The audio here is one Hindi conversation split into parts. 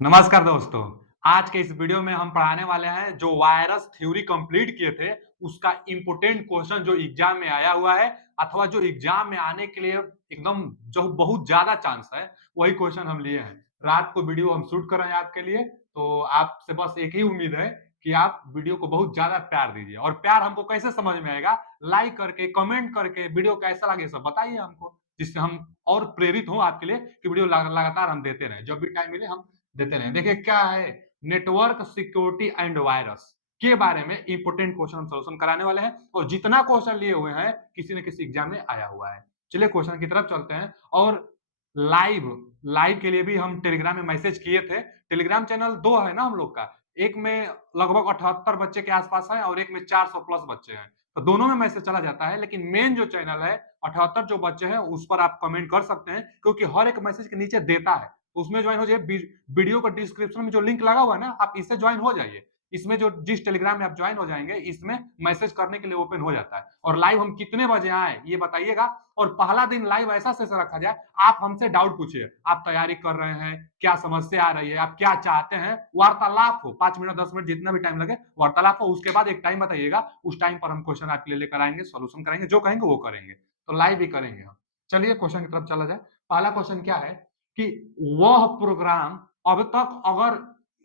नमस्कार दोस्तों। आज के इस वीडियो में हम पढ़ाने वाले हैं जो वायरस थ्योरी कंप्लीट किए थे उसका इम्पोर्टेंट क्वेश्चन जो एग्जाम में आया हुआ है अथवा जो एग्जाम में आने के लिए एकदम जो बहुत ज्यादा चांस है वही क्वेश्चन हम लिए हैं। रात को वीडियो हम शूट कर रहे हैं आपके लिए, तो आपसे बस एक ही उम्मीद है कि आप वीडियो को बहुत ज्यादा प्यार दीजिए। और प्यार हमको कैसे समझ में आएगा? लाइक करके, कमेंट करके, वीडियो कैसा लगे सब बताइए हमको, जिससे हम और प्रेरित हो आपके लिए कि वीडियो लगातार हम देते रहें। जब भी टाइम मिले हम देते रहें। देखिए क्या है, नेटवर्क सिक्योरिटी एंड वायरस के बारे में इंपोर्टेंट क्वेश्चन हम सोल्यूशन कराने वाले हैं और जितना क्वेश्चन लिए हुए हैं किसी न किसी एग्जाम में आया हुआ है। चलिए क्वेश्चन की तरफ चलते हैं। और लाइव लाइव के लिए भी हम टेलीग्राम में मैसेज किए थे। टेलीग्राम चैनल दो है ना हम लोग का, एक में लगभग 78 बच्चे के आसपास है और एक में 400 प्लस बच्चे हैं, तो दोनों में मैसेज चला जाता है। लेकिन मेन जो चैनल है 78 जो बच्चे हैं उस पर आप कमेंट कर सकते हैं, क्योंकि हर एक मैसेज के नीचे देता है, उसमें ज्वाइन हो जाइए। वीडियो का डिस्क्रिप्शन में जो लिंक लगा हुआ है ना, आप इससे ज्वाइन हो जाइए। इसमें जो जिस टेलीग्राम में आप ज्वाइन हो जाएंगे इसमें मैसेज करने के लिए ओपन हो जाता है। और लाइव हम कितने बजे आए ये बताइएगा। और पहला दिन लाइव ऐसा सेशन रखा जाए, आप हमसे डाउट पूछिए, आप तैयारी कर रहे हैं, क्या समस्या आ रही है, आप क्या चाहते हैं, वार्तालाप हो, 5 मिनट 10 मिनट जितना भी टाइम लगे वार्तालाप हो। उसके बाद एक टाइम बताइएगा, उस टाइम पर हम क्वेश्चन आपके लिए लेकर आएंगे, सोल्यूशन करेंगे, जो कहेंगे वो करेंगे। तो लाइव ही करेंगे हम। चलिए क्वेश्चन की तरफ चला जाए। पहला क्वेश्चन क्या है कि वह प्रोग्राम अब तक अगर,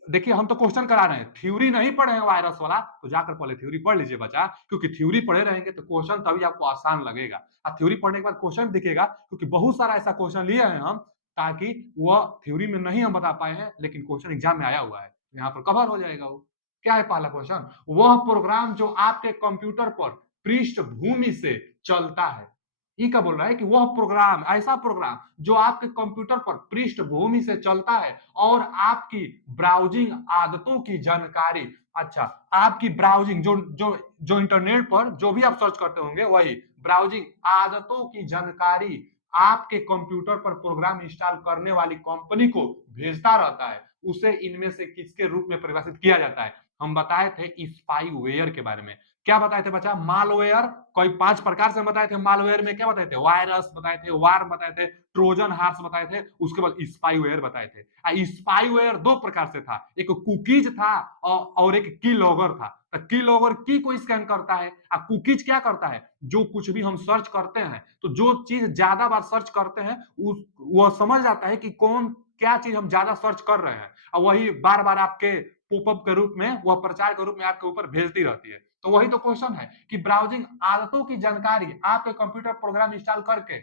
देखिए हम तो क्वेश्चन करा रहे हैं, थ्योरी नहीं पढ़े हैं वायरस वाला, तो जाकर पहले थ्योरी पढ़ लीजिए बच्चा, क्योंकि थ्योरी पढ़े रहेंगे तो क्वेश्चन तभी आपको आसान लगेगा। और थ्योरी पढ़ने के बाद क्वेश्चन दिखेगा, क्योंकि बहुत सारा ऐसा क्वेश्चन लिए हैं हम, ताकि वह थ्योरी में नहीं हम बता पाए हैं लेकिन क्वेश्चन एग्जाम में आया हुआ है, यहाँ पर कवर हो जाएगा वो। क्या है पहला क्वेश्चन? वह प्रोग्राम जो आपके कंप्यूटर पर पृष्ठभूमि से चलता है। ये क्या बोल रहा है कि वह प्रोग्राम, ऐसा प्रोग्राम जो आपके कंप्यूटर पर पृष्ठभूमि से चलता है और आपकी ब्राउजिंग आदतों की जानकारी, अच्छा, आपकी ब्राउजिंग जो जो जो इंटरनेट पर जो भी आप सर्च करते होंगे वही ब्राउजिंग आदतों की जानकारी आपके कंप्यूटर पर प्रोग्राम इंस्टॉल करने वाली कंपनी को भेजता रहता है, उसे इनमें से किसके रूप में परिभाषित किया जाता है? हम बताए थे स्पाईवेयर के बारे में। क्या बताए थे बच्चा? मालवेयर। कोई 5 प्रकार से बताए थे। मालवेयर में क्या बताए थे? वायरस बताए थे, वार्म बताए थे, ट्रोजन हार्स बताए थे, उसके बाद स्पाईवेयर बताए थे। स्पाईवेयर 2 प्रकार से था, एक कुकीज था और एक की लॉगर था। तो की लॉगर की को स्कैन करता है और कुकीज क्या करता है? जो कुछ भी हम सर्च करते हैं, तो जो चीज ज्यादा बार सर्च करते हैं वो समझ जाता है कि कौन क्या चीज हम ज्यादा सर्च कर रहे हैं, और वही बार बार आपके पॉपअप के रूप में, वह प्रचार के रूप में आपके ऊपर भेजती रहती है। तो वही तो क्वेश्चन है कि ब्राउजिंग आदतों की जानकारी आपके कंप्यूटर प्रोग्राम इंस्टॉल करके,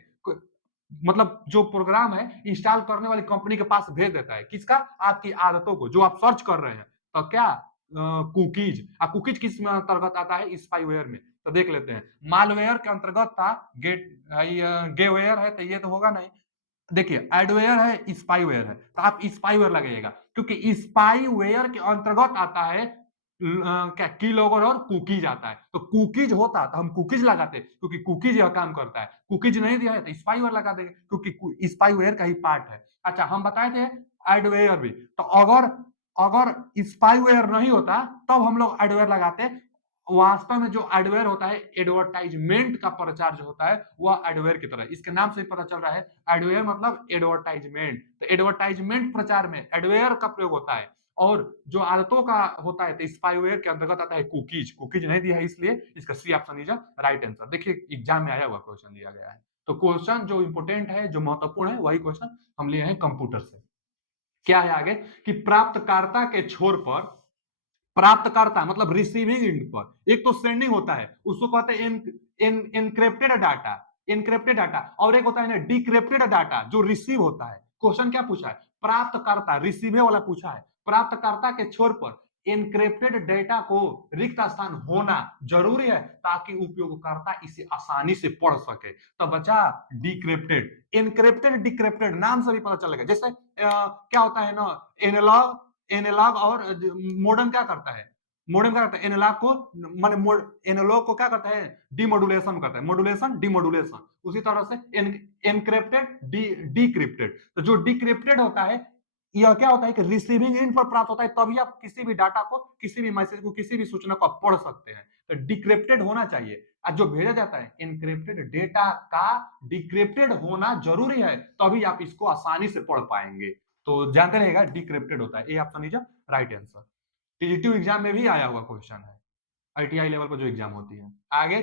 मतलब जो प्रोग्राम है इंस्टॉल करने वाली कंपनी के पास भेज देता है, किसका? आपकी आदतों को, जो आप सर्च कर रहे हैं। तो क्या कुकीज, कुकीज किस में अंतर्गत आता है? स्पाईवेयर में। तो देख लेते हैं। मालवेयर के अंतर्गत था गेट, गेवेयर है तो ये तो होगा नहीं। देखिए एडवेयर है, स्पाईवेयर है, तो आप स्पाईवेयर लगाइएगा, क्योंकि स्पाईवेयर के अंतर्गत आता है क्या, कीलॉगर और कुकीज आता है। तो कुकीज होता तो हम कुकीज लगाते, क्योंकि कुकीज यह काम करता है। कुकीज नहीं दिया है तो स्पाईवेयर लगा देंगे, क्योंकि स्पाईवेयर का ही पार्ट है। अच्छा, हम बताए थे एडवेयर भी। तो अगर अगर स्पाईवेयर नहीं होता तब हम लोग एडवेयर लगाते। वास्तव में जो एडवेयर होता है, एडवर्टाइजमेंट का प्रचार जो होता है वह एडवेयर की तरह, इसके नाम से ही पता चल रहा है। एडवेयर मतलब एडवर्टाइजमेंट। तो एडवर्टाइजमेंट प्रचार में एडवेयर का प्रयोग होता है। और जो आदतों का होता है तो स्पाईवेयर के अंतर्गत आता है कुकीज। कुकीज नहीं दिया है इसलिए इसका C option is right answer. देखिए एग्जाम में आया हुआ क्वेश्चन दिया गया है। तो क्वेश्चन जो इंपोर्टेंट है, जो महत्वपूर्ण है, वही क्वेश्चन हम लिए हैं कंप्यूटर से। क्या है आगे कि प्राप्तकर्ता के छोर पर, प्राप्तकर्ता मतलब रिसीविंग एंड पर, एक तो सेंडिंग होता है उसको कहते हैं एनक्रिप्टेड डाटा, एनक्रिप्टेड डाटा, और एक होता है ना डिक्रिप्टेड डाटा जो रिसीव होता है। क्वेश्चन क्या पूछा है? प्राप्तकर्ता, रिसीवे वाला पूछा है। प्राप्तकर्ता के छोर पर एनक्रिप्टेड डेटा को रिक्त स्थान होना जरूरी है ताकि उपयोगकर्ता इसे आसानी से पढ़ सके। तो बचा डिक्रिप्टेड। एनक्रिप्टेड डिक्रिप्टेड नाम से भी पता चलेगा। जैसे क्या होता है ना, एनालॉग, एनालॉग और मॉडर्न क्या करता है? मॉडर्न क्या करता है? एनालॉग को माने एनालॉग को क्या करता है? डिमोडुलेशन करता है। मॉडुलेशन, डिमोडुलेशन। उसी तरह से एनक्रिप्टेड, डिक्रिप्टेड। तो जो डिक्रिप्टेड होता है यह क्या होता है कि रिसीविंग एंड पर प्राप्त होता है, तभी आप किसी भी डाटा को, किसी भी मैसेज को, किसी भी सूचना को आप पढ़ सकते हैं। तो डिक्रिप्टेड होना चाहिए। और जो भेजा जाता है एनक्रिप्टेड डेटा का डिक्रिप्टेड होना जरूरी है, तभी आप इसको आसानी से पढ़ पाएंगे। तो जानते रहिएगा डिक्रिप्टेड होता है। A option is right answer. TGT exam में भी आया हुआ क्वेश्चन है, आईटीआई लेवल पर जो एग्जाम होती है। आगे,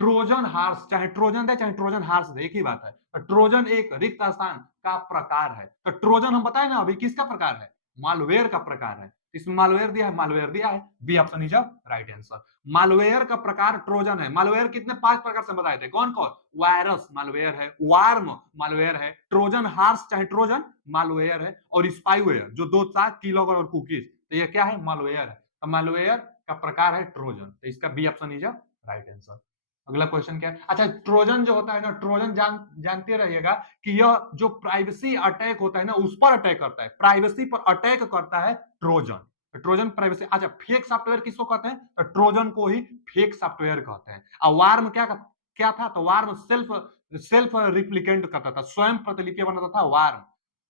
ट्रोजन हार्स, चाहे ट्रोजन दे चाहे ट्रोजन हार्स दे, एक ही बात है। तो ट्रोजन एक रिक्त स्थान का प्रकार है। तो ट्रोजन हम बताए ना अभी किसका प्रकार है, मालवेयर का प्रकार है। इसमें मालवेयर दिया है, मालवेयर दिया है, B option is right answer. Malware का प्रकार ट्रोजन है। मालवेयर कितने 5 प्रकार से बताए थे, कौन कौन, वायरस मालवेयर है, वार्म मालवेयर है, ट्रोजन हार्स चाहे ट्रोजन मालवेयर है, और स्पाईवेयर जो 2-7 किलोगर और कुकीज, तो ये क्या है, मालवेयर है। तो मालवेयर का प्रकार है ट्रोजन, तो इसका B option is right answer. अगला क्वेश्चन क्या है, अच्छा ट्रोजन जो होता है ना, ट्रोजन जानते रहिएगा कि यह जो प्राइवेसी अटैक होता है ना उस पर अटैक करता है, प्राइवेसी पर अटैक करता है ट्रोजन। ट्रोजन प्राइवेसी, अच्छा फेक सॉफ्टवेयर किसको कहते हैं, तो ट्रोजन को ही फेक सॉफ्टवेयर कहते हैं। और वार्म क्या क्या था, तो वार्म सेल्फ सेल्फ रिप्लिकेंट करता था, स्वयं प्रतिलिपि बनाता था वार्म।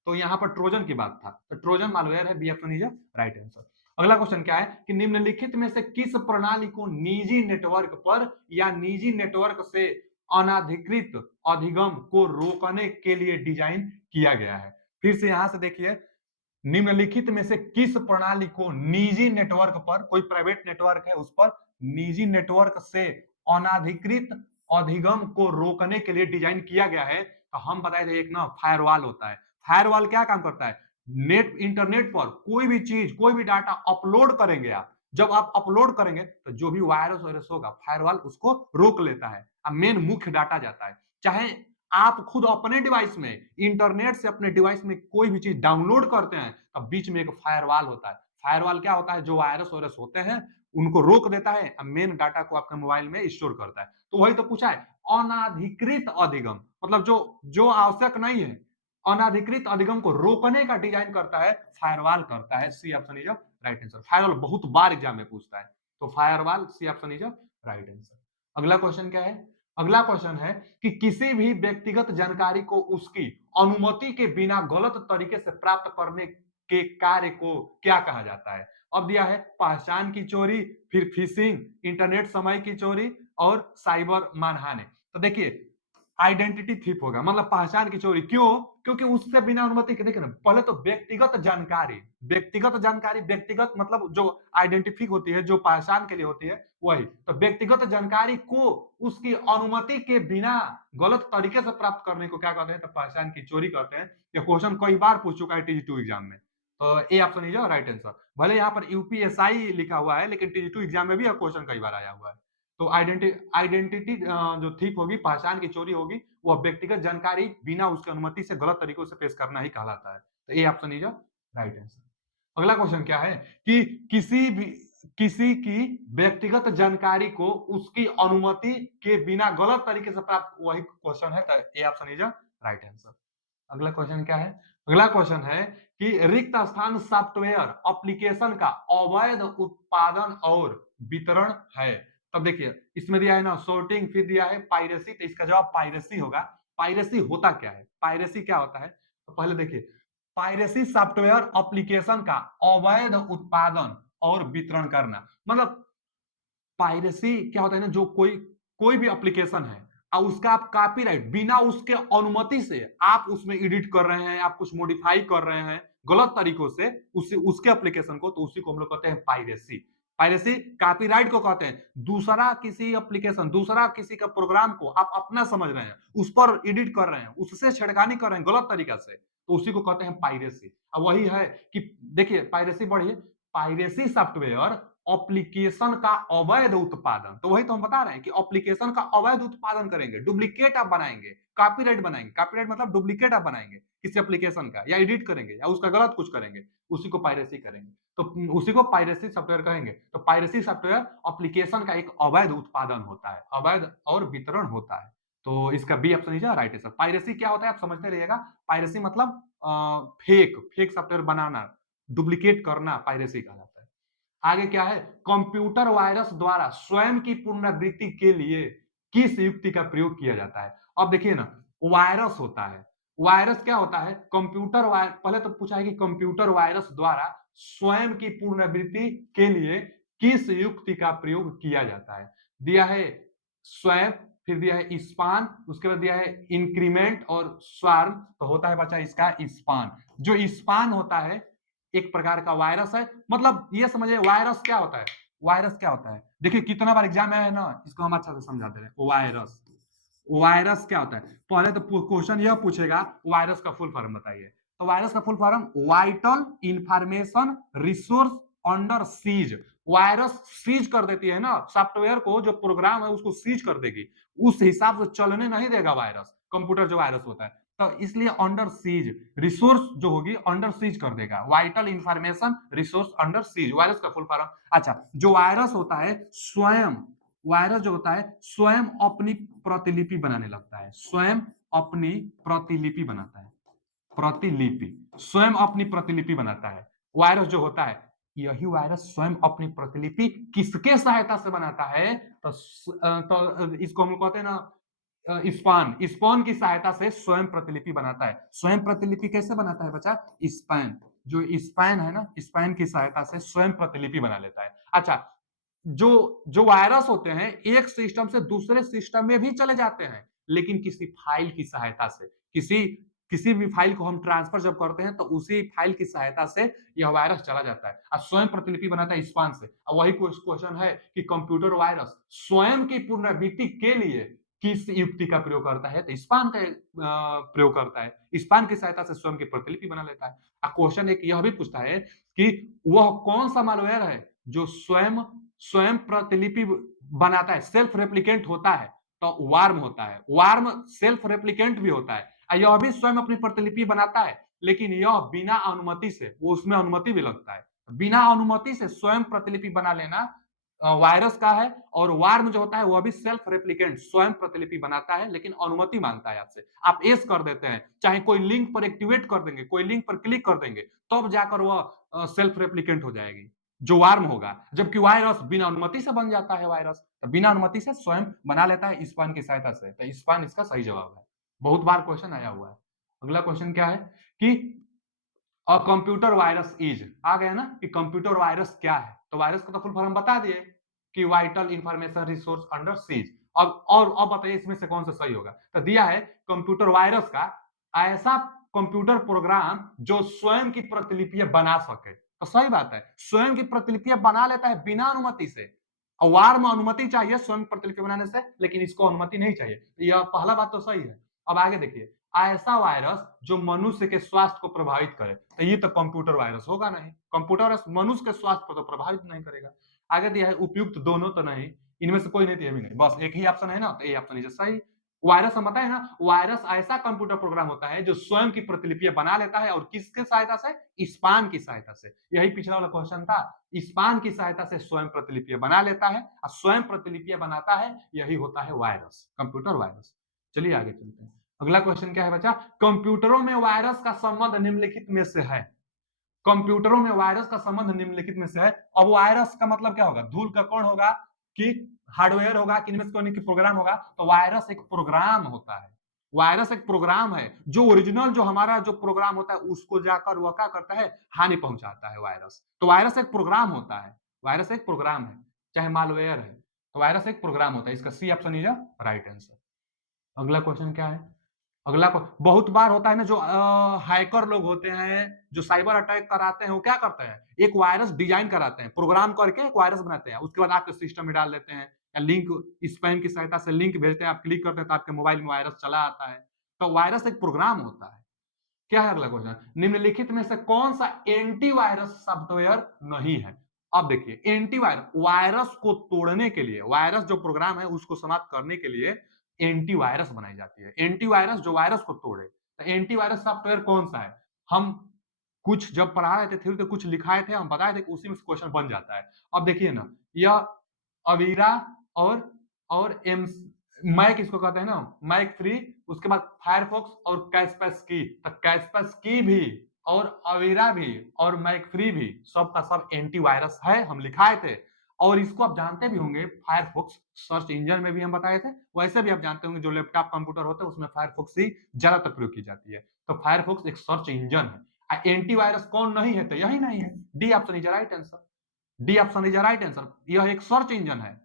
तो यहाँ पर ट्रोजन की बात था, तो ट्रोजन मालवेयर है, B option is right answer. अगला क्वेश्चन क्या है कि निम्नलिखित में से किस प्रणाली को निजी नेटवर्क पर या निजी नेटवर्क से अनाधिकृत अधिगम को रोकने के लिए डिजाइन किया गया है। फिर से यहां से देखिए, निम्नलिखित में से किस प्रणाली को निजी नेटवर्क पर, कोई प्राइवेट नेटवर्क है उस पर निजी नेटवर्क से अनाधिकृत अधिगम को रोकने के लिए डिजाइन किया गया है, तो हम बताए थे एक ना फायरवॉल होता है। फायरवॉल क्या काम करता है, नेट इंटरनेट पर कोई भी चीज कोई भी डाटा अपलोड करेंगे आप, जब आप अपलोड करेंगे तो जो भी वायरस वायरस होगा फायरवॉल उसको रोक लेता है, अब मेन मुख्य डाटा जाता है। चाहे आप खुद अपने डिवाइस में इंटरनेट से अपने डिवाइस में कोई भी चीज डाउनलोड करते हैं तब बीच में एक फायरवॉल होता है। फायरवॉल क्या होता है, जो वायरस वायरस होते हैं उनको रोक देता है, मेन डाटा को आपके मोबाइल में स्टोर करता है। तो वही तो पूछा है, अनाधिकृत अधिगम मतलब जो जो आवश्यक नहीं है, अनाधिकृत अधिगम को रोकने का डिजाइन करता है फायरवॉल करता है, C option is right answer. Firewall बहुत बार एग्जाम में पूछता है, तो firewall C option is right answer. अगला क्वेश्चन क्या है, अगला क्वेश्चन है कि किसी भी व्यक्तिगत जानकारी को उसकी अनुमति के बिना गलत तरीके से प्राप्त करने के कार्य को क्या कहा जाता है। अब दिया है पहचान की चोरी, फिर फिशिंग, इंटरनेट समय की चोरी और साइबर मानहानि। तो देखिए आइडेंटिटी थीफ होगा, मतलब पहचान की चोरी, क्यों, क्योंकि उससे बिना अनुमति के, देखिए ना पहले तो व्यक्तिगत जानकारी, व्यक्तिगत जानकारी, व्यक्तिगत मतलब जो आइडेंटिफिक होती है जो पहचान के लिए होती है वही, तो व्यक्तिगत जानकारी को उसकी अनुमति के बिना गलत तरीके से प्राप्त करने को क्या कहते हैं, तो पहचान की चोरी कहते हैं। यह क्वेश्चन कई बार पूछ चुका है टीजी2 एग्जाम में, तो A option is right answer. भले यहाँ पर यूपीएसआई लिखा हुआ है लेकिन टीजी2 एग्जाम में भी यह क्वेश्चन कई बार आया हुआ है। तो आइडेंटिटी जो थीफ होगी, पहचान की चोरी होगी, वह व्यक्तिगत जानकारी बिना उसकी अनुमति से गलत तरीकों से पेश करना ही कहलाता है। तो A option is right answer. अगला क्वेश्चन क्या है कि किसी की व्यक्तिगत जानकारी को उसकी अनुमति के बिना गलत तरीके से प्राप्त, वही क्वेश्चन है, तो A option is right answer. अगला क्वेश्चन क्या है, अगला क्वेश्चन है कि रिक्त स्थान सॉफ्टवेयर एप्लीकेशन का अवैध उत्पादन और वितरण है। तब देखिए इसमें दिया है ना सॉर्टिंग, फिर दिया है पाइरेसी, तो इसका जवाब पाइरेसी होगा। पाइरेसी होता क्या है, पाइरेसी क्या होता है, तो पहले देखिए पाइरेसी सॉफ्टवेयर एप्लीकेशन का अवैध उत्पादन और वितरण करना, मतलब पायरेसी क्या होता है ना, जो कोई कोई भी एप्लीकेशन है और उसका आप कॉपीराइट बिना उसके अनुमति से आप उसमें एडिट कर रहे हैं, आप कुछ मॉडिफाई कर रहे हैं गलत तरीकों से उसके एप्लीकेशन को, तो उसी को हम लोग कहते हैं पायरेसी। पायरेसी कॉपीराइट को कहते हैं, दूसरा किसी एप्लीकेशन, दूसरा किसी का प्रोग्राम को आप अपना समझ रहे हैं, उस पर एडिट कर रहे हैं, उससे छेड़खानी कर रहे हैं गलत तरीका से, तो उसी को कहते हैं पायरेसी। अब वही है कि देखिए पायरेसी बढ़िए, पायरेसी सॉफ्टवेयर एप्लीकेशन का अवैध उत्पादन, तो वही तो हम बता रहे हैं कि एप्लीकेशन का अवैध उत्पादन करेंगे, डुप्लीकेट आप बनाएंगे, कॉपीराइट बनाएंगे, कॉपीराइट मतलब डुप्लीकेट आप बनाएंगे किसी एप्लीकेशन का, या एडिट करेंगे या उसका गलत कुछ करेंगे, उसी को पायरेसी करेंगे, तो उसी को पायरेसी सॉफ्टवेयर कहेंगे। तो पायरेसी सॉफ्टवेयर एप्लीकेशन का एक अवैध उत्पादन होता है, अवैध और वितरण होता है, तो इसका B option is right answer. Piracy क्या होता है आप समझते रहिएगा, पायरेसी मतलब फेक फेक सॉफ्टवेयर बनाना, डुप्लीकेट करना पायरेसी कहलाता है। आगे क्या है, कंप्यूटर वायरस द्वारा स्वयं की पुनरावृत्ति के लिए किस युक्ति का प्रयोग किया जाता है। अब देखिए ना वायरस होता है, वायरस क्या होता है, कंप्यूटर वायरस, पहले तो पूछा है कि कंप्यूटर वायरस द्वारा स्वयं की पुनरावृत्ति के लिए किस युक्ति का प्रयोग किया जाता है। दिया है स्वैप, फिर दिया है स्पान, उसके बाद दिया है इंक्रीमेंट और स्वार्म, तो होता है बच्चा इसका स्पान। जो स्पान होता है एक प्रकार का वायरस है, मतलब ये समझिए वायरस क्या होता है, वायरस क्या होता है, देखिए कितना बार एग्जाम में है ना, इसको हम अच्छा से समझा दे रहे हैं। वायरस, वायरस क्या होता है, पहले तो क्वेश्चन यह पूछेगा वायरस का फुल फॉर्म बताइए, तो वायरस का full form vital information resource under seize. Virus seize कर देती है ना सॉफ्टवेयर को, जो प्रोग्राम है उसको सीज कर देगी, उस हिसाब से चलने नहीं देगा वायरस, कंप्यूटर जो वायरस होता है, तो इसलिए अंडर सीज, रिसोर्स जो होगी अंडर सीज कर देगा, vital information resource under seize, virus का फुल फॉर्म। अच्छा, जो वायरस होता है स्वयं, वायरस जो होता है स्वयं अपनी प्रतिलिपि बनाने लगता है, स्वयं अपनी प्रतिलिपि बनाता है, प्रतिलिपि, स्वयं अपनी प्रतिलिपि बनाता है वायरस जो होता है। यही वायरस स्वयं अपनी प्रतिलिपि किसके सहायता से बनाता है, तो इसको हम लोग कहते हैं ना स्पान, स्पान की सहायता से स्वयं प्रतिलिपि बनाता है। स्वयं प्रतिलिपि कैसे बनाता है बच्चा, स्पैन, जो स्पैन है ना, स्पैन की सहायता से स्वयं प्रतिलिपि बना लेता है। अच्छा, जो जो वायरस होते हैं एक सिस्टम से दूसरे सिस्टम में भी चले जाते हैं, लेकिन किसी फाइल की सहायता से, किसी किसी भी फाइल को हम ट्रांसफर जब करते हैं तो उसी फाइल की सहायता से यह वायरस चला जाता है और स्वयं प्रतिलिपि बनाता है स्पान से। अब वही क्वेश्चन है कि कंप्यूटर वायरस स्वयं की पुनरावृत्ति के लिए किस युक्ति का प्रयोग करता है, तो स्पान का प्रयोग करता है, स्पान की सहायता से स्वयं की प्रतिलिपि बना लेता है। क्वेश्चन एक यह भी पूछता है कि वह कौन सा मालवेयर है जो स्वयं स्वयं प्रतिलिपि बनाता है, सेल्फ रेप्लिकेंट होता है, तो वार्म होता है, वार्म सेल्फ रेप्लिकेंट भी होता है, यह भी स्वयं अपनी प्रतिलिपि बनाता है, लेकिन यह बिना अनुमति से, वो उसमें अनुमति भी लगता है, बिना अनुमति से स्वयं प्रतिलिपि बना लेना वायरस का है। और वार्म जो होता है वह भी सेल्फ रेप्लिकेंट, स्वयं प्रतिलिपि बनाता है लेकिन अनुमति मांगता है आपसे, आप एस कर देते हैं, चाहे कोई लिंक पर एक्टिवेट कर देंगे, कोई लिंक पर क्लिक कर देंगे, तब जाकर वह सेल्फ रेप्लिकेंट हो जाएगी, जो वार्म होगा। जबकि वायरस बिना अनुमति से बन जाता है, वायरस तो बिना अनुमति से स्वयं बना लेता है स्पान की सहायता से, तो स्पान इसका सही जवाब है। बहुत बार क्वेश्चन आया हुआ है। अगला क्वेश्चन क्या है कि अ कंप्यूटर वायरस इज, आ गया ना कि कंप्यूटर वायरस क्या है, तो वायरस का तो फुल फॉर्म बता दिए कि vital information resource under seize. अब बताइए इसमें से कौन सा सही होगा, तो दिया है कंप्यूटर वायरस का ऐसा कंप्यूटर प्रोग्राम जो स्वयं की प्रतिलिपियां बना सके, तो सही बात है, स्वयं की प्रतिलिपियां बना लेता है बिना अनुमति से। वार्म अनुमति चाहिए स्वयं प्रतिलिपि बनाने से, लेकिन इसको अनुमति नहीं चाहिए, यह पहला बात तो सही है। अब आगे देखिए, ऐसा वायरस जो मनुष्य के स्वास्थ्य को प्रभावित करे, तो ये तो कंप्यूटर वायरस होगा नहीं, कंप्यूटर वायरस मनुष्य के स्वास्थ्य को तो प्रभावित नहीं करेगा। आगे दिया है उपयुक्त दोनों तो नहीं, इनमें से कोई नहीं, तो भी नहीं, बस एक ही ऑप्शन है ना, तो ये ऑप्शन इज सही। वायरस हम बताए ना, वायरस ऐसा कंप्यूटर प्रोग्राम होता है जो स्वयं की प्रतिलिपियां बना लेता है, और किसके सहायता से, स्पान की सहायता से। यही पिछला वाला क्वेश्चन था, स्पान की सहायता से स्वयं प्रतिलिपियां बना लेता है और स्वयं प्रतिलिपियां बनाता है, यही होता है वायरस, कंप्यूटर वायरस। चलिए आगे चलते हैं। अगला क्वेश्चन क्या है बच्चा, कंप्यूटरों में वायरस का संबंध निम्नलिखित में से है, कंप्यूटरों में वायरस का संबंध निम्नलिखित में से है। अब वायरस का मतलब क्या होगा, धूल का कण होगा कि हार्डवेयर होगा कि इनमें से कोई प्रोग्राम होगा, तो वायरस एक प्रोग्राम होता है, वायरस एक प्रोग्राम है, जो ओरिजिनल जो हमारा जो प्रोग्राम होता है उसको जाकर वह क्या करता है, हानि पहुंचाता है वायरस। तो वायरस एक प्रोग्राम होता है, वायरस एक प्रोग्राम है, चाहे मालवेयर है, तो वायरस एक प्रोग्राम होता है, इसका C option is right answer. अगला क्वेश्चन क्या है, अगला बहुत बार होता है ना, जो हैकर लोग होते हैं जो साइबर अटैक कराते हैं, वो क्या करते हैं, एक वायरस डिजाइन कराते हैं, प्रोग्राम करके एक वायरस बनाते हैं, उसके बाद आपके सिस्टम में डाल देते हैं, या लिंक स्पैम की सहायता से लिंक भेजते हैं, आप क्लिक करते हैं तो आपके मोबाइल में वायरस चला आता है, तो वायरस एक प्रोग्राम होता है। क्या है अगला क्वेश्चन, निम्नलिखित में से कौन सा एंटीवायरस सॉफ्टवेयर नहीं है। अब देखिए, एंटीवायरस वायरस को तोड़ने के लिए, वायरस जो प्रोग्राम है उसको समाप्त करने के लिए एंटीवायरस बनाई जाती है, एंटीवायरस जो वायरस को तोड़े, तो एंटीवायरस सॉफ्टवेयर कौन सा है। हम कुछ जब पढ़ा रहे थे थ्योरी, तो कुछ लिखाए थे, हम बताए थे कि उसी में क्वेश्चन बन जाता है। अब देखिए ना, यह अवीरा और एम मैक इसको कहते हैं ना, मैक फ्री, उसके बाद फायरफॉक्स और कैस्पेस्की, तो कैस्पेस्की भी और अवीरा भी और मैक फ्री भी सब का सब एंटीवायरस है, हम लिखाए थे। और इसको आप जानते भी होंगे, फायरफॉक्स सर्च इंजन में भी हम बताए थे, वैसे भी आप जानते होंगे जो लैपटॉप कंप्यूटर होता है उसमें फायरफॉक्स ही ज्यादातर प्रयोग की जाती है, तो फायरफॉक्स एक सर्च इंजन है। एंटीवायरस कौन नहीं है, तो यही नहीं है, D option is right answer, D option is right answer, यह एक सर्च इंजन है,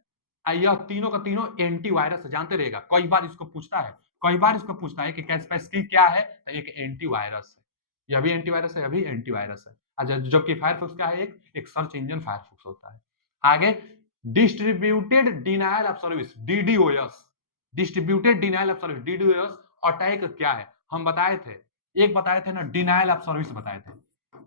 यह तीनों का तीनों एंटीवायरस जानते रहेगा। कई बार इसको पूछता है, कई बार इसको पूछता है कि कैस्पेrsky क्या है, तो एक एंटीवायरस है। यह भी एंटीवायरस है, यह भी एंटीवायरस है। जबकि फायरफॉक्स क्या है, एक सर्च इंजन फायरफॉक्स होता है। आगे distributed denial of service DDoS, distributed denial of service DDoS attack क्या है, हम बताए थे। एक बताए थे ना, डिनायल ऑफ सर्विस बताए थे,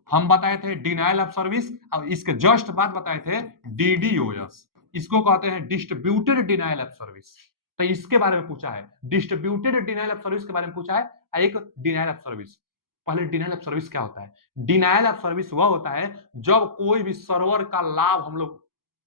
हम बताए थे डिनायल ऑफ सर्विस, और इसके जस्ट बाद बताए थे डीडीओएस। इसको कहते हैं डिस्ट्रीब्यूटेड डिनायल ऑफ सर्विस। तो इसके बारे में पूछा है, डिस्ट्रीब्यूटेड डिनायल ऑफ सर्विस के बारे में पूछा है, एक डिनायल ऑफ सर्विस। पहले डिनायल ऑफ सर्विस क्या होता है? डिनायल ऑफ सर्विस वह होता है जब कोई भी सर्वर का लाभ हम लोग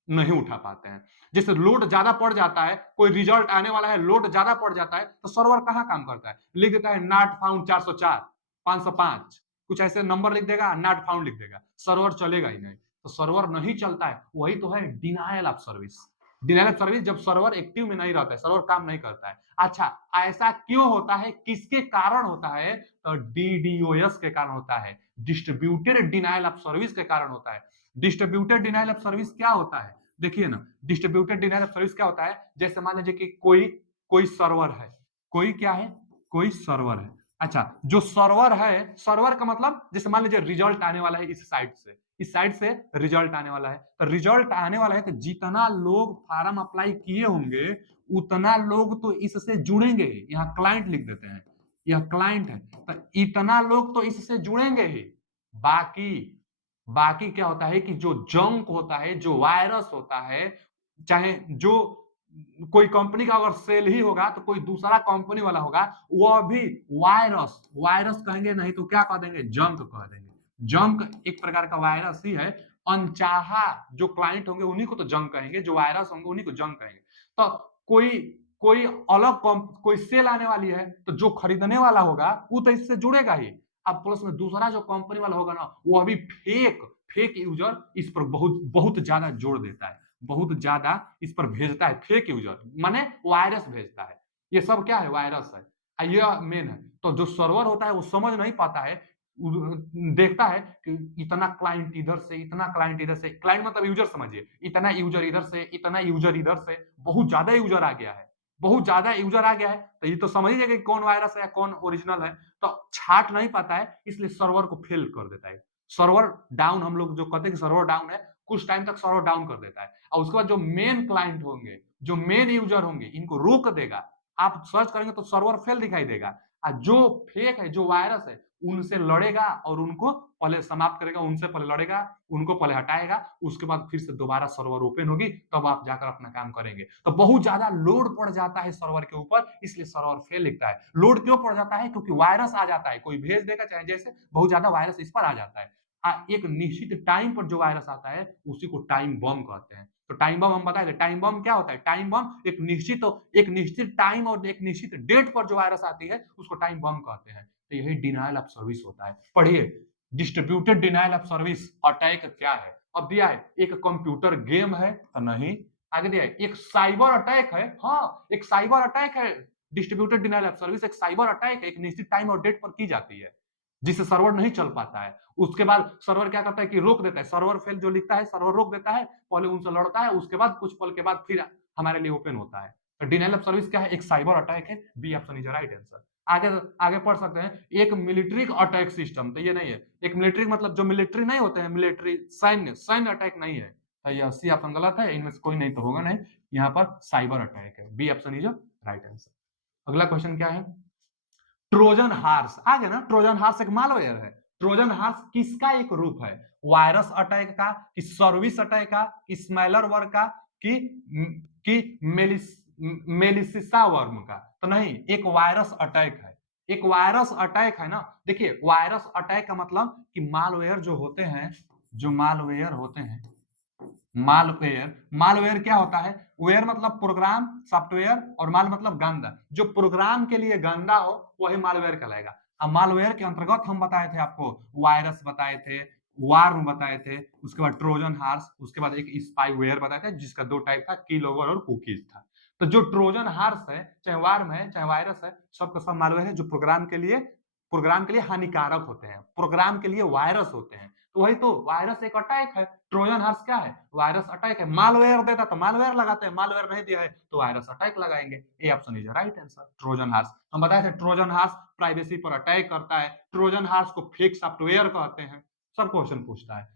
नहीं उठा पाते हैं। जैसे लोड ज्यादा पड़ जाता है, कोई रिजल्ट आने वाला है, लोड ज्यादा पड़ जाता है, तो सर्वर कहां काम करता है? लिख देता है नॉट फाउंड 404 505, कुछ ऐसे नंबर लिख देगा, नॉट फाउंड लिख देगा, सर्वर चलेगा ही नहीं। तो सर्वर नहीं चलता है, वही तो है denial of service. Denial of service जब सर्वर एक्टिव में नहीं रहता है, सर्वर काम नहीं करता है। अच्छा, ऐसा क्यों होता है, किसके कारण होता है? तो डीडीओएस के कारण होता है, डिस्ट्रीब्यूटेड डिनायल ऑफ सर्विस के कारण होता है। डिस्ट्रीब्यूटेड डिनायल ऑफ सर्विस क्या होता है? देखिए ना, डिस्ट्रीब्यूटेड डिनायल ऑफ सर्विस क्या होता है? जैसे मान लीजिए कि कोई कोई सर्वर है, कोई क्या है, कोई सर्वर है। अच्छा, जो सर्वर है, सर्वर का मतलब जैसे मान लीजिए रिजल्ट आने वाला है इस साइट से, इस साइड से रिजल्ट आने वाला है, तो रिजल्ट आने वाला है तो जितना लोग फार्म अप्लाई किए होंगे उतना लोग तो इससे जुड़ेंगे ही। यहाँ क्लाइंट लिख देते हैं, यह क्लाइंट है, तो इतना लोग तो इससे जुड़ेंगे ही। बाकी बाकी क्या होता है कि जो जंक होता है, जो वायरस होता है, चाहे जो कोई कंपनी का अगर सेल ही होगा तो कोई दूसरा कंपनी वाला होगा, वह भी वायरस वायरस कहेंगे नहीं तो क्या कह देंगे, जंक कह देंगे। जंक एक प्रकार का वायरस ही है। अनचाहा जो क्लाइंट होंगे उन्हीं को तो जंक कहेंगे, जो वायरस होंगे उन्हीं को जंक कहेंगे। तो कोई कोई अलग कोई सेल आने वाली है तो जो खरीदने वाला होगा वो तो इससे जुड़ेगा ही। अब प्लस में दूसरा जो कंपनी वाला होगा ना, वो अभी फेक फेक यूजर इस पर बहुत बहुत ज्यादा जोर देता है, बहुत ज्यादा इस पर भेजता है, फेक यूजर माने वायरस भेजता है। ये सब क्या है, वायरस है। ये मेन है। तो जो सर्वर होता है वो समझ नहीं पाता है, देखता है कि इतना क्लाइंट इधर से, इतना क्लाइंट इधर से, क्लाइंट मतलब यूजर समझिए, इतना यूजर इधर से, इतना यूजर इधर से, बहुत ज्यादा यूजर आ गया है, बहुत ज्यादा यूजर आ गया है, तो ये तो समझ लीजिए कि कौन वायरस है या कौन ओरिजिनल है। तो छाट नहीं पाता है, इसलिए सर्वर को फेल कर देता है। सर्वर डाउन, हम लोग जो कहते हैं कि सर्वर डाउन है, कुछ टाइम तक सर्वर डाउन कर देता है, और उसके बाद जो मेन क्लाइंट होंगे, जो मेन यूजर होंगे, इनको रोक देगा। आप सर्च करेंगे तो सर्वर फेल दिखाई देगा, और जो फेक है, जो वायरस है, उनसे लड़ेगा और उनको पहले समाप्त करेगा, उनसे पहले लड़ेगा, उनको पहले हटाएगा, उसके बाद फिर से दोबारा सर्वर ओपन होगी, तब आप जाकर अपना काम करेंगे। तो बहुत ज्यादा लोड पड़ जाता है सर्वर के ऊपर, इसलिए सर्वर फेल लिखता है। लोड क्यों पड़ जाता है? क्योंकि वायरस आ जाता है, कोई भेज देगा, चाहे जैसे बहुत ज्यादा वायरस इस पर आ जाता है। एक निश्चित टाइम पर जो वायरस आता है उसी को टाइम बम कहते हैं। तो टाइम बम हम बताए थे, टाइम बम क्या होता है? टाइम बम एक निश्चित टाइम और एक निश्चित डेट पर जो वायरस आती है उसको टाइम बम कहते हैं। तो यही डिनायल ऑफ सर्विस होता है। पढ़िए, distributed denial of service attack क्या है? अब दिया है एक कंप्यूटर गेम है, तो नहीं। आगे दिया है एक साइबर अटैक है, हाँ एक साइबर अटैक है। डिस्ट्रीब्यूटेड डिनायल ऑफ सर्विस एक साइबर अटैक है, एक निश्चित टाइम और डेट पर की जाती है, जिससे सर्वर नहीं चल पाता है। उसके बाद सर्वर क्या करता है कि रोक देता है, सर्वर फेल जो लिखता है सर्वर रोक देता है, पहले उनसे लड़ता है, उसके बाद कुछ पल के बाद फिर हमारे लिए ओपन होता है। तो डिनायल ऑफ सर्विस क्या है? एक साइबर अटैक है। B option is right answer. आगे आगे पढ़ सकते हैं, एक मिलिट्री अटैक सिस्टम, तो ये नहीं है। एक मिलिट्री मतलब जो मिलिट्री नहीं होते हैं, मिलिट्री सैन्य सैन्य अटैक नहीं है, तो यह सी ऑप्शन गलत है, इनमें से कोई नहीं तो होगा नहीं। यहाँ पर साइबर अटैक है, B option is right answer. अगला क्वेश्चन क्या है? ट्रोजन हार्स आ गया ना, ट्रोजन हार्स एक मालवेयर है। ट्रोजन हार्स किसका एक रूप है? वायरस अटैक का, कि सर्विस अटैक का, कि स्मेलर का, कि मेलिसिसा वर्म का? तो नहीं, एक वायरस अटैक है, एक वायरस अटैक है ना। देखिए, वायरस अटैक का मतलब कि मालवेयर जो होते हैं, जो मालवेयर होते हैं, मालवेयर, मालवेयर क्या होता है? वेयर मतलब प्रोग्राम सॉफ्टवेयर, और माल मतलब गंदा। जो प्रोग्राम के लिए गंदा हो वही मालवेयर कहलाएगा। अब मालवेयर के अंतर्गत हम बताए थे आपको, वायरस बताए थे, वार्म बताए थे, उसके बाद ट्रोजन हार्स, उसके बाद एक स्पाईवेयर बताए थे जिसका दो टाइप था, कीलोवर और कुकीज था। तो जो ट्रोजन हार्स है, चाहे वार्म है चाहे वायरस है, सबका सब मालवेयर है, जो प्रोग्राम के लिए हानिकारक होते हैं, प्रोग्राम के लिए वायरस होते हैं। तो वही तो वायरस एक अटैक है, ट्रोजन हॉर्स क्या है? वायरस अटैक है। मालवेयर देता तो मालवेयर लगाते हैं, मालवेयर नहीं दिया है तो वायरस अटैक लगाएंगे। A option is right answer, Trojan horse. हम बताए थे ट्रोजन हॉर्स प्राइवेसी पर अटैक करता है, ट्रोजन हॉर्स को फेक सॉफ्टवेयर कहते हैं। सब क्वेश्चन पूछता है,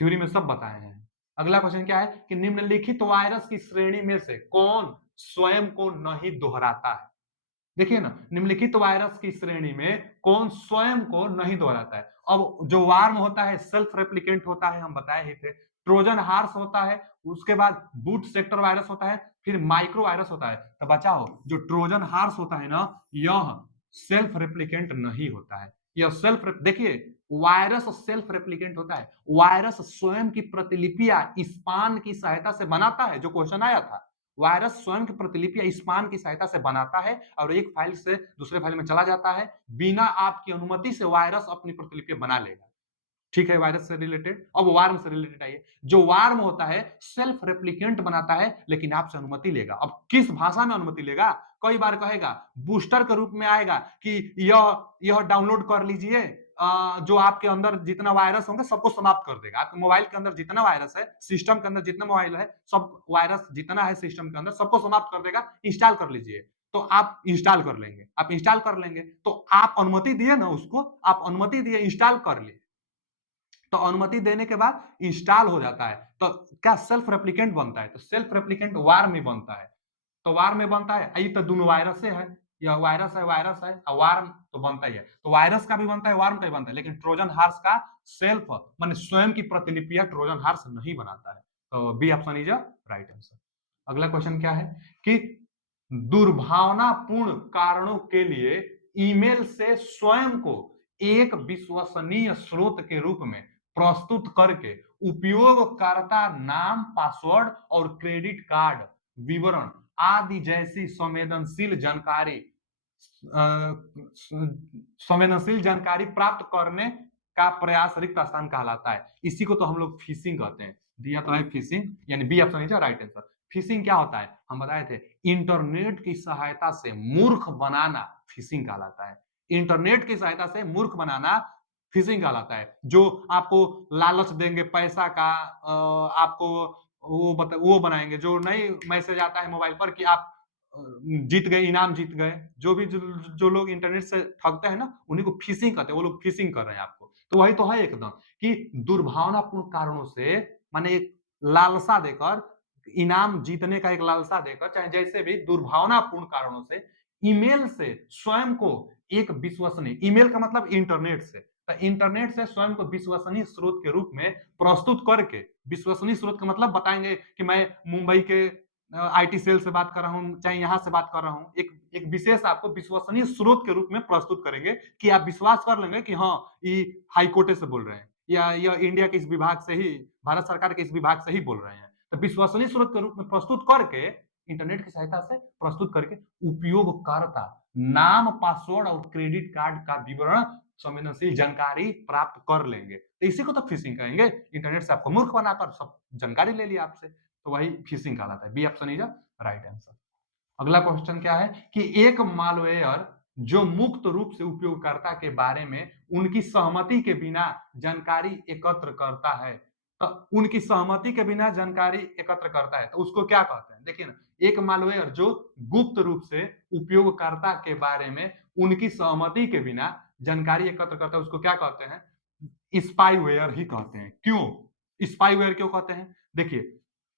थ्योरी में सब बताए हैं। अगला क्वेश्चन क्या है कि निम्नलिखित वायरस की श्रेणी में से कौन स्वयं को नहीं दोहराता है? देखिए ना, निम्नलिखित वायरस की श्रेणी में कौन स्वयं को नहीं दोहराता है? अब जो वार्म होता है सेल्फ रेप्लिकेंट होता है, हम बताए ही थे। ट्रोजन हार्स होता है, उसके बाद बूट सेक्टर वायरस होता है, फिर माइक्रो वायरस होता है। तो बचाओ, जो ट्रोजन हार्स होता है ना, यह सेल्फ रेप्लिकेंट नहीं होता है। यह देखिए, वायरस सेल्फ रेप्लिकेंट होता है। वायरस स्वयं की प्रतिलिपियां स्पान की सहायता से बनाता है, जो क्वेश्चन आया था। वायरस स्वयं की प्रतिलिपियां स्पान की सहायता से बनाता है और एक फाइल से दूसरे फाइल में चला जाता है। बिना आपकी अनुमति से वायरस अपनी प्रतिलिपियां बना लेगा। ठीक है, वायरस से रिलेटेड। अब वार्म से रिलेटेड आइए। जो वार्म होता है सेल्फ रेप्लिकेंट बनाता है, लेकिन आपसे अनुमति लेगा। अब किस भाषा में अनुमति लेगा? कई बार कहेगा, बूस्टर के रूप में आएगा कि यह डाउनलोड कर लीजिए, जो आपके अंदर जितना वायरस होंगे सबको समाप्त कर देगा। आपके मोबाइल के अंदर जितना वायरस है, सिस्टम के अंदर जितना मोबाइल है, सब वायरस जितना है सिस्टम के अंदर सबको समाप्त कर देगा। इंस्टॉल कर लीजिए। तो आप इंस्टॉल कर लेंगे। आप इंस्टॉल कर लेंगे तो आप अनुमति दिए ना उसको, आप अनुमति दिए, इंस्टॉल कर लिए। तो अनुमति देने के बाद इंस्टॉल हो जाता है, तो क्या सेल्फ रेप्लिकेंट बनता है? तो सेल्फ रेप्लिकेंट वार्म में बनता है। तो वार्म में बनता है, ये तो दोनों वायरस है। यह वायरस है, वायरस है, और वार्म तो बनता ही है। तो वायरस का भी बनता है, वार्म का भी बनता है, लेकिन ट्रोजन हार्स का सेल्फ माने स्वयं की प्रतिलिपियां ट्रोजन हार्स नहीं बनाता है। तो B option is right answer. अगला क्वेश्चन क्या है कि दुर्भावनापूर्ण कारणों के लिए ईमेल से स्वयं को एक विश्वसनीय स्रोत के रूप में प्रस्तुत करके उपयोगकर्ता नाम, पासवर्ड और क्रेडिट कार्ड विवरण आदि जैसी संवेदनशील जानकारी प्राप्त करने का प्रयास रिक्त स्थान कहलाता है। इसी को तो हम लोग फिशिंग कहते हैं। दिया तो है फिशिंग, यानी B option is right answer. Phishing क्या होता है? हम बताए थे, इंटरनेट की सहायता से मूर्ख बनाना फिशिंग कहलाता है। इंटरनेट की सहायता से मूर्ख बनाना फिशिंग कहलाता है। जो आपको लालच देंगे पैसा का, आपको वो बनाएंगे, जो नई मैसेज आता है मोबाइल पर कि आप जीत गए, इनाम जीत गए। जो लोग इंटरनेट से ठगते हैं ना, उन्हीं को फिशिंग कहते हैं। वो लोग फिशिंग कर रहे हैं आपको। तो वही तो है एकदम कि दुर्भावनापूर्ण कारणों से, माने एक लालसा देकर, इनाम जीतने का एक लालसा देकर, चाहे जैसे भी दुर्भावनापूर्ण कारणों से ईमेल से स्वयं को एक विश्वसनीय, ईमेल का मतलब इंटरनेट से, तो इंटरनेट से स्वयं को विश्वसनीय स्रोत के रूप में प्रस्तुत करके, विश्वसनीय स्रोत का मतलब बताएंगे कि मैं मुंबई के आईटी सेल से बात कर रहा हूं, चाहे यहां से बात कर रहा हूं, एक विशेष आपको विश्वसनीय स्रोत के रूप में प्रस्तुत करेंगे कि आप विश्वास कर लेंगे कि हाँ, ये हाई कोर्ट से बोल रहे हैं, या यह इंडिया के इस विभाग से ही, भारत सरकार के इस विभाग से ही बोल रहे हैं। तो विश्वसनीय स्रोत के रूप में प्रस्तुत करके, इंटरनेट की सहायता से प्रस्तुत करके उपयोगकर्ता नाम, पासवर्ड और क्रेडिट कार्ड का विवरण, संवेदनशील जानकारी प्राप्त कर लेंगे। तो इसी को तो फिशिंग कहेंगे। इंटरनेट से आपको मूर्ख बनाकर सब जानकारी ले लिया आपसे, तो वही फिशिंग कहलाता है। B option is right answer. अगला क्वेश्चन क्या है कि एक मालवेयर जो मुक्त रूप से उपयोगकर्ता के बारे में उनकी सहमति के बिना जानकारी एकत्र करता है, तो उनकी सहमति के बिना जानकारी एकत्र करता है तो उसको क्या कहते हैं? देखिए ना, एक मालवेयर जो गुप्त रूप से उपयोगकर्ता के बारे में उनकी सहमति के बिना जानकारी एकत्र करता है, उसको क्या कहते हैं? स्पाईवेयर ही कहते हैं। क्यों स्पाईवेयर क्यों कहते हैं? देखिए,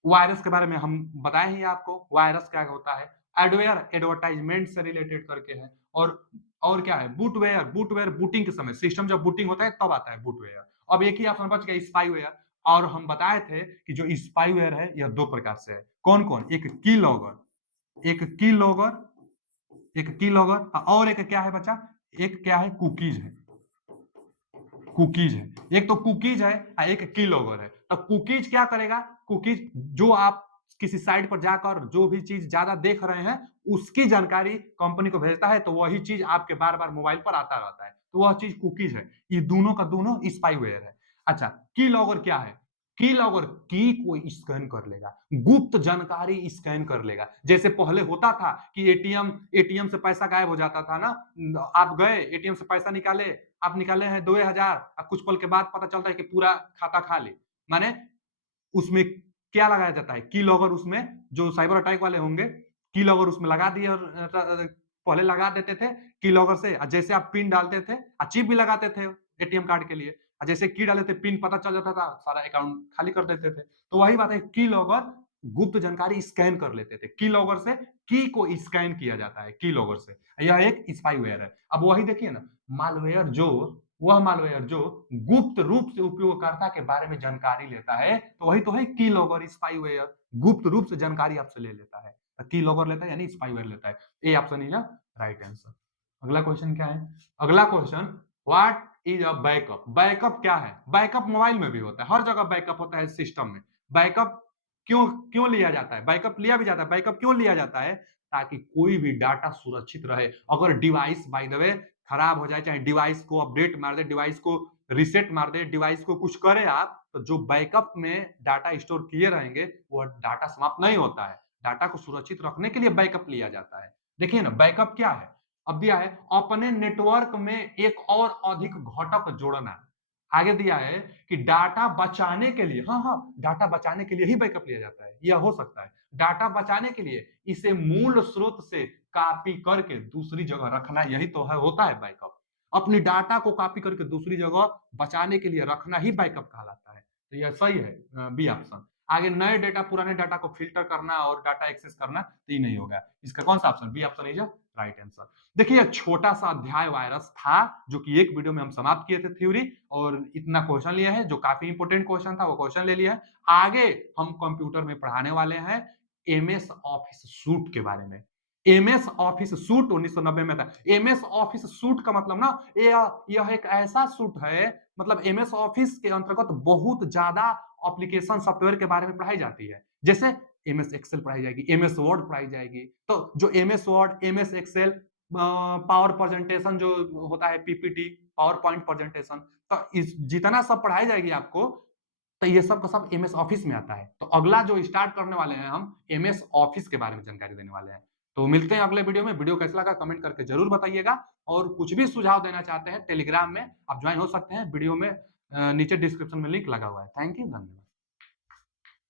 वायरस के बारे में हम बताए ही आपको, वायरस क्या होता है। एडवेयर एडवर्टाइजमेंट से रिलेटेड करके है। और क्या है? बूटवेयर, बूटवेयर बूटिंग के समय, सिस्टम जब बूटिंग होता है तब आता है बूटवेयर। अब एक ही ऑप्शन बच गया स्पाईवेयर। और हम बताए थे कि जो स्पाईवेयर है यह दो प्रकार से है। कौन कौन? एक की लॉगर, एक की लॉगर, एक की लॉगर, और एक क्या है बच्चा? एक क्या है? कुकीज है। कुकीज है, एक तो कुकीज है, एक की लॉगर है। तो कुकीज क्या करेगा? कुकीज जो आप किसी साइट पर जाकर जो भी चीज ज्यादा देख रहे हैं उसकी जानकारी कंपनी को भेजता है, तो वही चीज आपके बार बार मोबाइल पर आता रहता है, तो वह चीज कुकीज है। ये दोनों का दोनों स्पाईवेयर है। अच्छा, की लॉगर क्या है? की लॉगर की को स्कैन कर लेगा, गुप्त जानकारी स्कैन कर लेगा। जैसे पहले होता था कि एटीएम से पैसा गायब हो जाता था ना, आप गए एटीएम से पैसा निकाले, आप निकाले हैं 2,000, अब कुछ पल के बाद पता चलता है कि पूरा खाता खाली। माने उसमें क्या लगाया जाता है? की लॉगर, उसमें जो साइबर अटैक वाले होंगे, की लॉगर उसमें लगा दिए और पहले लगा देते थे की लॉगर से, जैसे आप पिन डालते थे, चिप भी लगाते थे एटीएम कार्ड के लिए, जैसे की डाले थे, पिन पता चल जाता था, सारा अकाउंट खाली कर देते थे। तो वही बात है, की लॉगर गुप्त जानकारी स्कैन कर लेते थे। की लॉगर से की को स्कैन किया जाता है, की लॉगर से। यह एक स्पाईवेयर है। अब वही देखिए ना, मालवेयर जो वह मालवेयर जो गुप्त रूप से उपयोगकर्ता के बारे में जानकारी लेता है, तो वही तो है की लॉगर स्पाईवेयर। गुप्त रूप से जानकारी आपसे ले लेता है, तो की लॉगर लेता है यानी स्पाईवेयर लेता है। A option is right answer. अगला क्वेश्चन क्या है? अगला question, what is a backup? Backup क्या है? बैकअप मोबाइल में भी होता है, हर जगह बैकअप होता है सिस्टम में। बैकअप क्यों क्यों लिया जाता है? बैकअप लिया भी जाता है। बैकअप क्यों लिया जाता है? ताकि कोई भी डाटा सुरक्षित रहे। अगर डिवाइस बाय द वे खराब हो जाए, चाहे डिवाइस को अपडेट मार दे, डिवाइस को रीसेट मार दे, डिवाइस को कुछ करे आप, तो जो बैकअप में डाटा स्टोर किए रहेंगे, वो डाटा समाप्त नहीं होता है। डाटा को सुरक्षित रखने के लिए बैकअप लिया जाता है। देखिए ना, बैकअप क्या है? अब दिया है अपने नेटवर्क में एक और अधिक घटक जोड़ना। आगे दिया है कि डाटा बचाने के लिए, डाटा बचाने के लिए ही बैकअप लिया जाता है। यह हो सकता है डाटा बचाने के लिए इसे मूल स्रोत से कॉपी करके दूसरी जगह रखना, यही तो है, होता है बैकअप। अपनी डाटा को कॉपी करके दूसरी जगह बचाने के लिए रखना ही बैकअप कहलाता है। तो यह सही है, बी ऑप्शन। आगे नए डाटा पुराने डाटा को फिल्टर करना और डाटा एक्सेस करना, तो ये नहीं होगा। इसका कौन सा option? B option is right answer. देखिए, छोटा सा अध्याय वायरस था जो कि एक वीडियो में हम समाप्त किए थे थ्योरी, और इतना क्वेश्चन लिया है जो काफी इंपॉर्टेंट क्वेश्चन था, वो क्वेश्चन ले लिया है। आगे हम कंप्यूटर में पढ़ाने वाले हैं एमएस ऑफिस सूट के बारे में। एमएस ऑफिस सूट 1990 में था। एमएस ऑफिस सूट का मतलब ना, यह एक ऐसा सूट है, मतलब एमएस ऑफिस के अंतर्गत बहुत ज्यादा एप्लीकेशन सॉफ्टवेयर के बारे में पढ़ाई जाती है। जैसे एमएस एक्सेल पढ़ाई जाएगी, एमएस वर्ड पढ़ाई जाएगी। तो जो MS Word, MS Excel, power presentation जो होता है, पीपीटी, पावर पॉइंट प्रेजेंटेशन, तो इस जितना सब पढ़ाई जाएगी आपको, तो ये सब का सब एमएस ऑफिस में आता है। तो अगला जो स्टार्ट करने वाले हैं हम, एमएस ऑफिस के बारे में जानकारी देने वाले हैं। तो मिलते हैं अगले वीडियो में। वीडियो कैसा लगा कमेंट करके जरूर बताइएगा, और कुछ भी सुझाव देना चाहते हैं टेलीग्राम में आप ज्वाइन हो सकते हैं। वीडियो में नीचे डिस्क्रिप्शन में लिंक लगा हुआ है। थैंक यू, धन्यवाद।